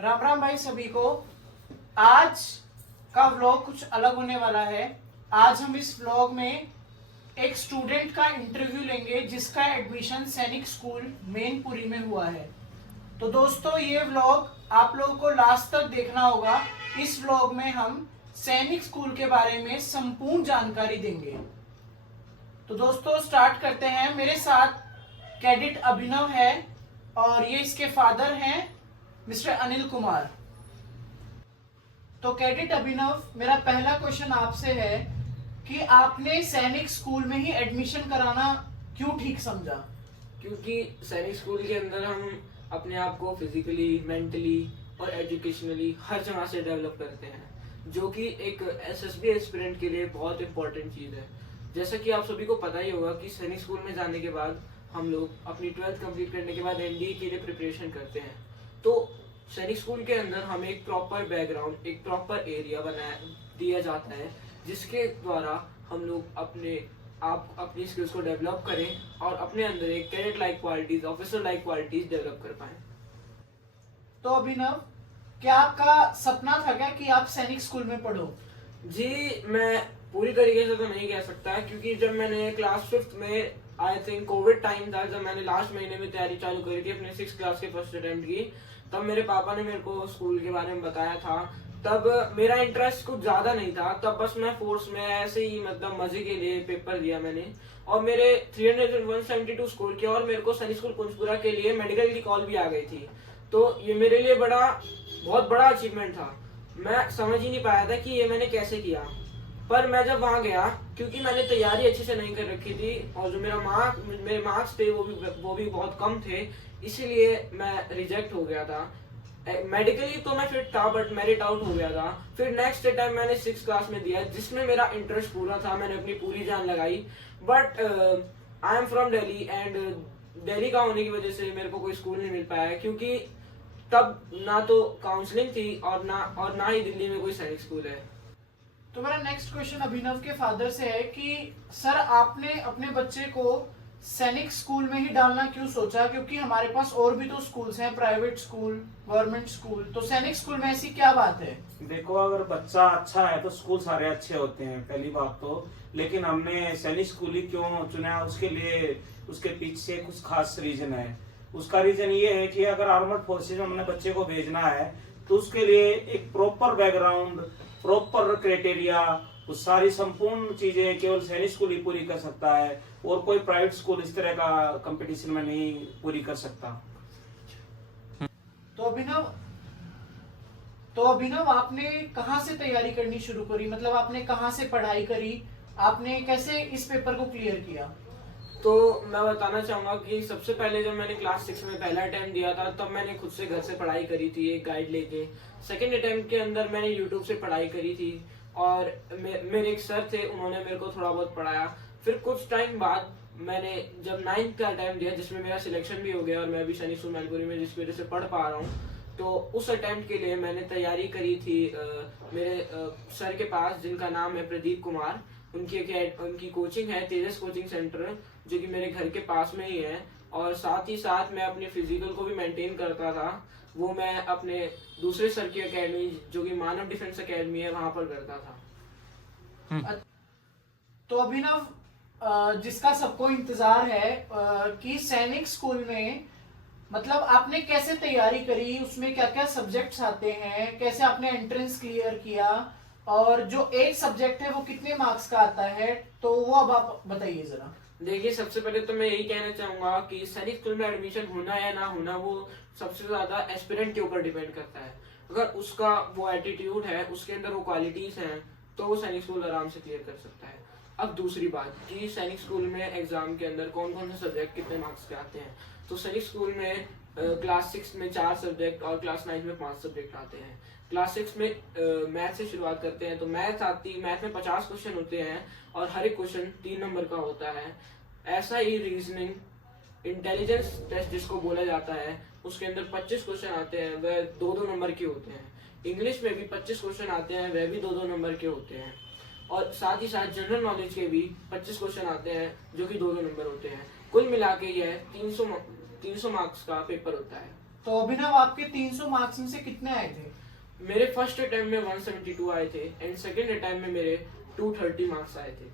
राम राम भाई सभी को। आज का व्लॉग कुछ अलग होने वाला है। आज हम इस व्लॉग में एक स्टूडेंट का इंटरव्यू लेंगे जिसका एडमिशन सैनिक स्कूल मेनपुरी में हुआ है। तो दोस्तों ये व्लॉग आप लोगों को लास्ट तक देखना होगा। इस व्लॉग में हम सैनिक स्कूल के बारे में संपूर्ण जानकारी देंगे। तो दोस्तों स्टार्ट करते हैं। मेरे साथ कैडेट अभिनव है और ये इसके फादर हैं मिस्टर अनिल कुमार। तो कैडेट अभिनव, मेरा पहला क्वेश्चन आपसे है कि आपने सैनिक स्कूल में ही एडमिशन कराना क्यों ठीक समझा? क्योंकि सैनिक स्कूल के अंदर हम अपने आप को फिजिकली, मेंटली और एजुकेशनली हर जगह से डेवलप करते हैं, जो कि एक एसएसबी एस्पिरेंट के लिए बहुत इंपॉर्टेंट चीज़ है। जैसा कि आप सभी को पता ही होगा कि सैनिक स्कूल में जाने के बाद हम लोग अपनी 12th कंप्लीट करने के बाद एनडीए के लिए प्रिपरेशन करते हैं। तो सैनिक स्कूल के अंदर हमें एक प्रॉपर बैकग्राउंड, एक प्रॉपर एरिया बनाया दिया जाता है, जिसके द्वारा हम लोग अपनी स्किल्स को डेवलप करें और अपने अंदर एक cadet like qualities, officer like qualities develop कर पाए। तो अभिनव, क्या आपका सपना था क्या कि आप सैनिक स्कूल में पढ़ो? जी, मैं पूरी तरीके से तो नहीं कह सकता, क्योंकि जब मैंने क्लास 5th में, आई थिंक कोविड टाइम था, जब मैंने लास्ट महीने में तैयारी चालू करी थी अपने 6th क्लास के फर्स्ट अटेम्प्ट की, तब मेरे पापा ने मेरे को स्कूल के बारे में बताया था। तब मेरा इंटरेस्ट कुछ ज्यादा नहीं था, तब बस मैं फोर्स में ऐसे ही मतलब मजे के लिए पेपर दिया मैंने, और मेरे 372 स्कोर किया और मेरे को सैनिक स्कूल कुंजपुरा के लिए मेडिकल की कॉल भी आ गई थी। तो ये मेरे लिए बहुत बड़ा अचीवमेंट था। मैं समझ ही नहीं पाया था कि ये मैंने कैसे किया। पर मैं जब वहां गया, क्योंकि मैंने तैयारी अच्छे से नहीं कर रखी थी और जो मेरे मार्क्स थे वो भी बहुत कम थे, इसीलिए मैं रिजेक्ट हो गया था। मेडिकली तो मैं फिट था, बट मेरिट आउट हो गया था। फिर नेक्स्ट टाइम मैंने 6th क्लास में दिया, जिसमें मेरा इंटरेस्ट पूरा था, मैंने अपनी पूरी जान लगाई। But I am from Delhi and Delhi का होने की वजह से मेरे को कोई स्कूल नहीं मिल पाया, क्योंकि तब ना तो काउंसलिंग थी और ना ही दिल्ली में कोई सैनिक स्कूल है। तो मेरा नेक्स्ट क्वेश्चन अभिनव के फादर से है कि सर, आपने अपने बच्चे को सैनिक स्कूल में ही डालना क्यों सोचा? क्योंकि हमारे पास और भी तो स्कूल्स हैं, प्राइवेट स्कूल, गवर्नमेंट स्कूल, तो सैनिक स्कूल में ऐसी क्या बात है? देखो, अगर बच्चा अच्छा है तो स्कूल सारे अच्छे होते हैं, पहली बात तो। लेकिन हमने सैनिक स्कूल ही क्यों चुना, उसके लिए उसके पीछे कुछ खास रीजन है। उसका रीजन ये है कि अगर आर्मर्ड फोर्सेज में हमने बच्चे को भेजना है तो उसके लिए एक प्रॉपर बैकग्राउंड, प्रॉपर क्राइटेरिया, वो सारी संपूर्ण चीजें केवल सैनिक स्कूल ही पूरी कर सकता है, और कोई प्राइवेट स्कूल इस तरह का कंपटीशन में नहीं पूरी कर सकता। तो अभिनव आपने कहाँ से तैयारी करनी शुरू करी? मतलब आपने कहाँ से पढ़ाई करी? आपने कैसे इस पेपर को क्लियर किया? तो मैं बताना चाहूंगा कि सबसे पहले जब मैंने क्लास 6 में पहला अटेम्प्ट दिया था, तब मैंने खुद से घर से पढ़ाई करी थी एक गाइड लेके। सेकंड अटेम्प्ट के अंदर मैंने यूट्यूब से पढ़ाई करी थी, और मेरे एक सर थे, उन्होंने मेरे को थोड़ा बहुत पढ़ाया। फिर कुछ टाइम बाद मैंने जब 9th का अटेम्प्ट दिया, जिसमें मेरा सिलेक्शन भी हो गया और मैं भी सैनिक स्कूल मैनपुरी में जिसकी वजह से पढ़ पा रहा हूँ, तो उस अटेम्प्ट के लिए मैंने तैयारी करी थी मेरे सर के पास, जिनका नाम है प्रदीप कुमार। उनकी कोचिंग है तेजस कोचिंग सेंटर, जो कि मेरे घर के पास में ही है। और साथ ही साथ मैं अपने फिजिकल को भी मेंटेन करता था, वो मैं अपने दूसरे सर की एकेडमी, जो कि मानव डिफेंस एकेडमी है, वहां पर करता था। तो अभिनव, जिसका सबको इंतजार है कि सैनिक स्कूल में, मतलब आपने कैसे तैयारी करी, उसमें क्या क्या सब्जेक्ट्स आते हैं, कैसे आपने एंट्रेंस क्लियर किया, और जो एक सब्जेक्ट है वो कितने मार्क्स का आता है, तो वो अब आप बताइए जरा। देखिए, सबसे पहले तो मैं यही कहना चाहूंगा कि सैनिक स्कूल में एडमिशन होना या ना होना, वो सबसे ज्यादा एस्पिरेंट के ऊपर डिपेंड करता है। अगर उसका वो एटीट्यूड है, उसके अंदर वो क्वालिटीज हैं, तो वो सैनिक स्कूल आराम से क्लियर कर सकता है। अब दूसरी बात कि सैनिक स्कूल में एग्जाम के अंदर कौन कौन से सब्जेक्ट कितने मार्क्स के आते हैं। तो सैनिक स्कूल में क्लास 6 में 4 सब्जेक्ट और क्लास 9 में 5 सब्जेक्ट आते हैं। क्लास 6 में मैथ से शुरुआत करते हैं, तो मैथ में 50 क्वेश्चन होते हैं और हर एक क्वेश्चन 3 नंबर का होता है। ऐसा ही रीजनिंग, इंटेलिजेंस टेस्ट जिसको बोला जाता है, उसके अंदर 25 क्वेश्चन आते हैं, वह 2-2 नंबर के होते हैं। इंग्लिश में भी 25 क्वेश्चन आते हैं, वह भी 2-2 नंबर के होते हैं। और साथ ही साथ जनरल नॉलेज के भी 25 क्वेश्चन आते हैं, जो कि 2-2 नंबर होते हैं। कुल मिला के यह 300 मार्क्स का पेपर होता है। तो अभिनव आपके 300 मार्क्स में से कितने आए थे? मेरे फर्स्ट अटेम्प्ट में 172 आए थे एंड सेकंड अटेम्प्ट में मेरे 230 मार्क्स आए थे।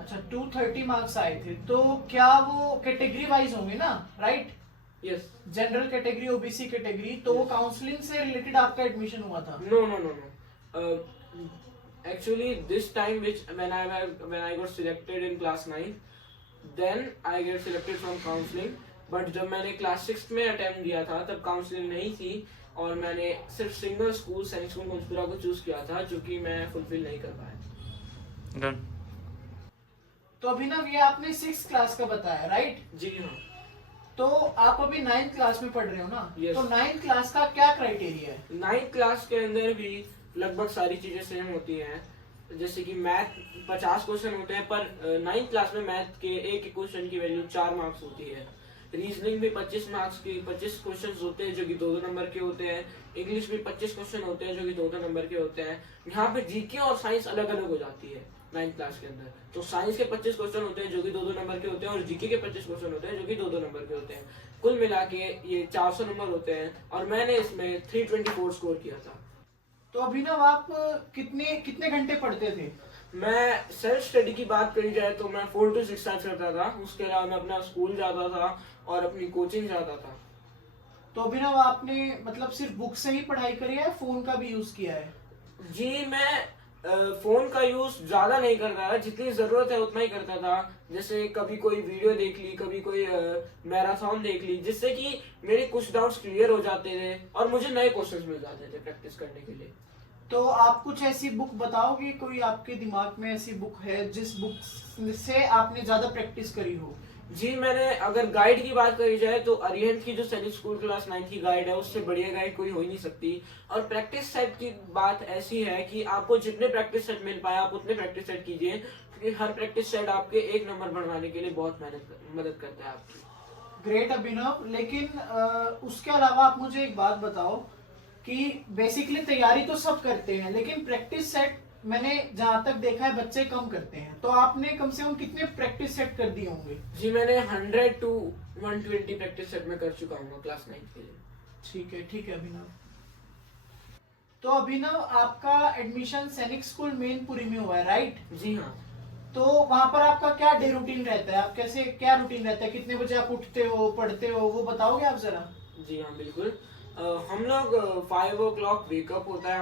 अच्छा, 230 मार्क्स आए थे। तो क्या वो कैटेगरी वाइज होंगे ना, right? Yes. General category, OBC category, तो वो काउंसलिंग से रिलेटेड आपका एडमिशन हुआ था? No, no, no, no. Actually, this time which when I got selected in class 9, then I get selected from counseling. But जब मैंने क्लास 6 में attempt दिया था तब काउंसलिंग नहीं थी और मैंने सिर्फ सिंगल स्कूल सैनिक स्कूल पंचकुला को चूज किया था जो कि मैं फुलफिल नहीं कर पाया। डन। तो अभिनव ये आपने 6th क्लास का बताया, राइट? जी हाँ। तो आप अभी 9th क्लास में पढ़ रहे हो ना? Yes. तो 9th क्लास का क्या क्राइटेरिया है? 9th क्लास के अंदर भी लगभग सारी चीजें सेम होती हैं, जैसे कि मैथ 50 क्वेश्चन होते हैं, पर 9th क्लास में मैथ के एक क्वेश्चन की वैल्यू 4 मार्क्स होती है। रीजनिंग भी 25 मार्क्स की 25 क्वेश्चन होते हैं जो कि 2-2 नंबर के होते हैं। इंग्लिश भी 25 क्वेश्चन होते हैं जो कि 2-2 नंबर के होते हैं। यहाँ पे जीके और साइंस अलग अलग हो जाती है 9th क्लास के अंदर। तो साइंस के 25 क्वेश्चन होते हैं जो कि 2-2 नंबर के होते हैं और जीके के 25 क्वेश्चन होते हैं जो कि 2-2 नंबर के होते हैं। कुल मिला के ये 400 नंबर होते हैं और मैंने इसमें 324 स्कोर किया था। तो अभिनव आप कितने घंटे पढ़ते थे? मैं सेल्फ स्टडी की बात करी जाए तो मैं 4 to 6 आवर्स करता था। उसके अलावा मैं अपना स्कूल जाता था और अपनी कोचिंग जाता था। तो अभिनव आपने मतलब सिर्फ बुक से ही पढ़ाई करी है, फोन का भी यूज किया है? जी, मैं फोन का यूज ज्यादा नहीं करता था, जितनी जरूरत है उतना ही करता था। जैसे कभी कोई वीडियो देख ली, कभी कोई मैराथन देख ली, जिससे कि मेरे कुछ डाउट्स क्लियर हो जाते थे और मुझे नए क्वेश्चंस मिल जाते थे प्रैक्टिस करने के लिए। तो आप कुछ ऐसी बुक बताओगे, कोई आपके दिमाग में ऐसी बुक है जिस बुक से आपने ज्यादा प्रैक्टिस करी हो? जी, मैंने अगर गाइड की बात करी जाए तो अरिहंत की जो सैनिक स्कूल क्लास 9 की गाइड है उससे बढ़िया गाइड कोई हो ही नहीं सकती। और प्रैक्टिस सेट की बात ऐसी है कि आपको जितने प्रैक्टिस सेट मिल पाए आप उतने प्रैक्टिस सेट कीजिए, क्योंकि हर प्रैक्टिस सेट आपके 1 नंबर बढ़वाने के लिए बहुत मदद करता है आपकी। ग्रेट अभिनव, लेकिन उसके अलावा आप मुझे एक बात बताओ कि बेसिकली तैयारी तो सब करते हैं लेकिन प्रैक्टिस सेट मैंने जहां तक देखा है बच्चे कम करते हैं। तो आपने कम से कम कितने प्रैक्टिस सेट कर दिए होंगे? जी, मैंने 100 to 120 प्रैक्टिस सेट में कर चुका हूँ क्लास 9 के लिए। ठीक है अभिनव। तो अभिनव आपका एडमिशन सैनिक स्कूल मेनपुरी में हुआ है, राइट? जी हाँ। तो वहां पर आपका क्या डे रूटीन रहता है? आप क्या रूटीन रहता है? कितने बजे आप उठते हो, पढ़ते हो, वो बताओगे आप जरा? जी हाँ, बिल्कुल। हम लोग 5 o'clock वेकअप होता है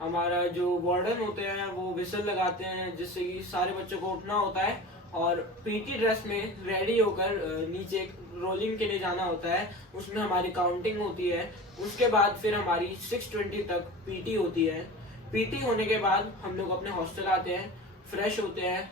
हमारा जो वार्डन होते हैं वो विसल लगाते हैं जिससे कि सारे बच्चों को उठना होता है और पीटी ड्रेस में रेडी होकर नीचे रोलिंग के लिए जाना होता है। उसमें हमारी काउंटिंग होती है। उसके बाद फिर हमारी 6:20 तक पीटी होती है। पीटी होने के बाद हम लोग अपने हॉस्टल आते हैं, फ्रेश होते हैं,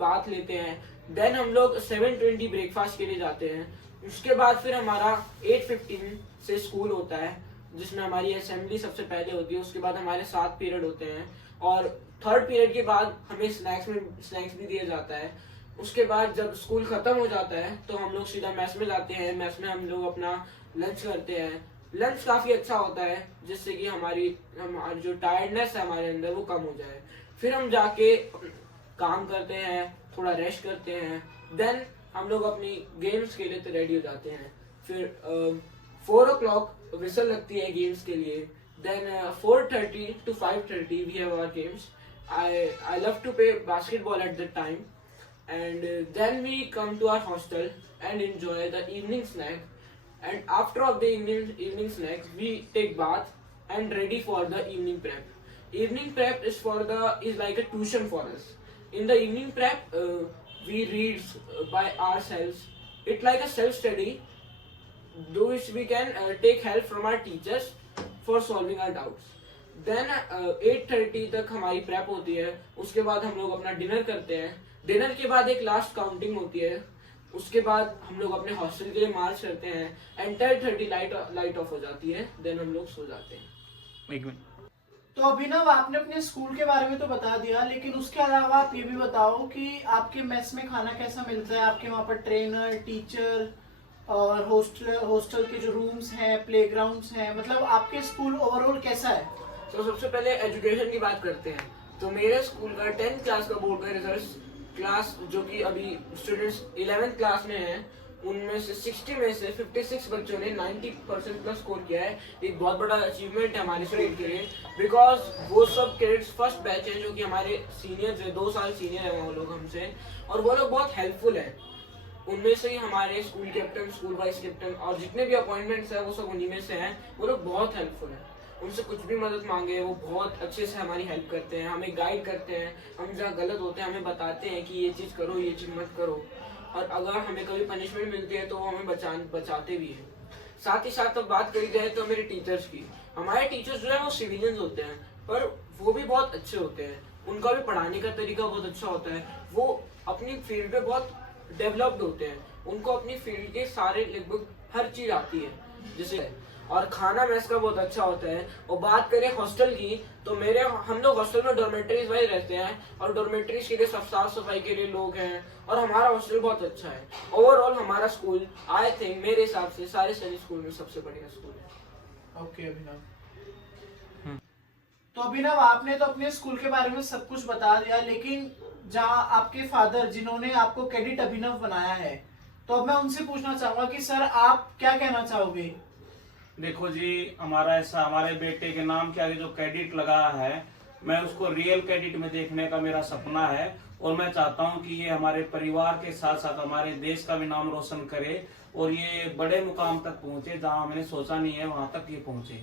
बात लेते हैं। देन हम लोग 7:20 ब्रेकफास्ट के लिए जाते हैं। उसके बाद फिर हमारा 8:15 से स्कूल होता है जिसमें हमारी असेंबली सबसे पहले होती है। उसके बाद हमारे 7 पीरियड होते हैं और 3rd पीरियड के बाद हमें स्नैक्स भी दिया जाता है। उसके बाद जब स्कूल खत्म हो जाता है तो हम लोग सीधा मैस में जाते हैं। मैस में हम लोग अपना लंच करते हैं। लंच काफी अच्छा होता है जिससे कि हमारी जो टायर्डनेस है हमारे अंदर वो कम हो जाए। फिर हम जाके काम करते हैं, थोड़ा रेस्ट करते हैं। देन हम लोग अपनी गेम्स के लिए तो रेडी हो जाते हैं। फिर 4 o'clock विसल लगती है गेम्स के लिए। Then 4:30 to 5:30 we have our games. I love to play basketball at that time, and then we come to our hostel and enjoy the evening snack. And after of the evening snacks, we take bath and ready for the evening prep. Evening prep is like a tuition for us. In the evening prep, we read by ourselves. It's like a self study, do which we can take help from our teachers for solving our doubts. Then 8:30 तक हमारी prep होती है। उसके बाद हम लोग अपना dinner करते हैं। डिनर के बाद एक लास्ट काउंटिंग होती है। उसके बाद हम लोग अपने हॉस्टल के लिए मार्च करते हैं एंड 10:30 लाइट ऑफ हो जाती है। देन हम लोग सो जाते हैं। एक मिनट। तो अभिनव आपने अपने स्कूल के बारे में तो बता दिया, लेकिन उसके अलावा आप ये भी बताओ कि आपके मेस में खाना कैसा मिलता है? आपके वहाँ पर ट्रेनर, टीचर और हॉस्टल के जो रूम्स हैं, प्लेग्राउंड्स हैं, मतलब आपके स्कूल ओवरऑल कैसा है? तो सबसे पहले एजुकेशन की बात करते हैं। तो मेरे स्कूल का 10th क्लास का बोर्ड का रिजल्ट क्लास जो कि अभी स्टूडेंट्स 11th क्लास में हैं उनमें से 60 में से 56 बच्चों ने 90% प्लस स्कोर किया है। एक बहुत बड़ा अचीवमेंट है हमारे स्कूल के लिए, बिकॉज वो सब किड्स फर्स्ट बैच हैं जो कि हमारे सीनियर्स है, 2 साल सीनियर है वो लोग हमसे, और वो लोग बहुत हेल्पफुल है। उनमें से ही हमारे school captain, school vice captain और जितने भी अपॉइंटमेंट्स हैं वो सब उन्हीं में से हैं। वो लोग बहुत हेल्पफुल हैं। उनसे कुछ भी मदद मांगे वो बहुत अच्छे से हमारी हेल्प करते हैं, हमें गाइड करते हैं, हम जहाँ गलत होते हैं हमें बताते हैं कि ये चीज़ करो, ये चीज़ मत करो, और अगर हमें कभी पनिशमेंट मिलती है तो वो हमें बचाते भी हैं। साथ ही साथ अब बात करी जाए तो मेरे टीचर्स की, हमारे टीचर्स जो है वो सिविलियंस होते हैं पर वो भी बहुत अच्छे होते हैं। उनका भी पढ़ाने का तरीका बहुत अच्छा होता है। वो अपनी फील्ड पे बहुत डेवलप्ड होते हैं, उनको अपनी फील्ड के सारे लगभग हर चीज़ आती है जैसे, और खाना मेस का बहुत अच्छा होता है। और बात करें हॉस्टल की तो हम लोग हॉस्टल में डॉर्मेटरीज वाइज रहते हैं और डॉर्मेटरीज के लिए सब साफ सफाई के लिए लोग हैं, और हमारा हॉस्टल बहुत अच्छा है। ओवरऑल हमारा स्कूल आई थिंक मेरे हिसाब से सारे सैनिक स्कूल में सबसे बढ़िया स्कूल है। ओके अभिनव, तो अभिनव आपने तो अपने स्कूल के बारे में सब कुछ बता दिया, लेकिन जहाँ आपके फादर जिन्होंने आपको कैडेट अभिनव बनाया है, तो अब मैं उनसे पूछना चाहूंगा कि सर आप क्या कहना चाहोगे? देखो जी, हमारा ऐसा, हमारे बेटे के नाम के आगे जो कैडेट लगा है, मैं उसको रियल कैडेट में देखने का मेरा सपना है, और मैं चाहता हूं कि ये हमारे परिवार के साथ साथ हमारे देश का भी नाम रोशन करे और ये बड़े मुकाम तक पहुंचे जहां मैंने सोचा नहीं है वहां तक ये पहुंचे।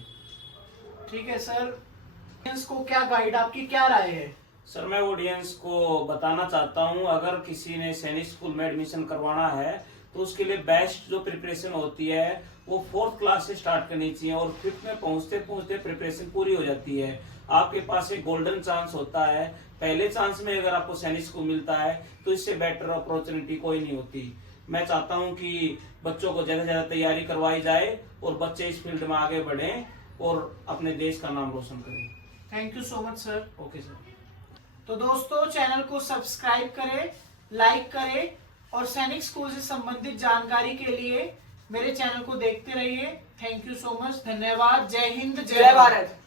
ठीक है सर, ऑडियंस को क्या गाइड, आपकी क्या राय है? सर मैं ऑडियंस को बताना चाहता हूं, अगर किसी ने सैनिक स्कूल में एडमिशन करवाना है तो उसके लिए बेस्ट जो प्रिपरेशन होती है वो 4th क्लास से स्टार्ट करनी चाहिए, और 5th में पहुंचते पहुंचते प्रिपरेशन पूरी हो जाती है। आपके पास एक गोल्डन चांस होता है, पहले चांस में अगर आपको सैनिक स्कूल मिलता है तो इससे बेटर अपॉर्चुनिटी कोई नहीं होती। मैं चाहता हूं कि बच्चों को ज्यादा से ज्यादा तैयारी करवाई जाए और बच्चे इस फील्ड में आगे बढ़े और अपने देश का नाम रोशन करें। Thank you so much sir. Okay sir. तो दोस्तों चैनल को सब्सक्राइब करें, लाइक करें, और सैनिक स्कूल से संबंधित जानकारी के लिए मेरे चैनल को देखते रहिए। थैंक यू सो मच, धन्यवाद। जय हिंद, जय भारत।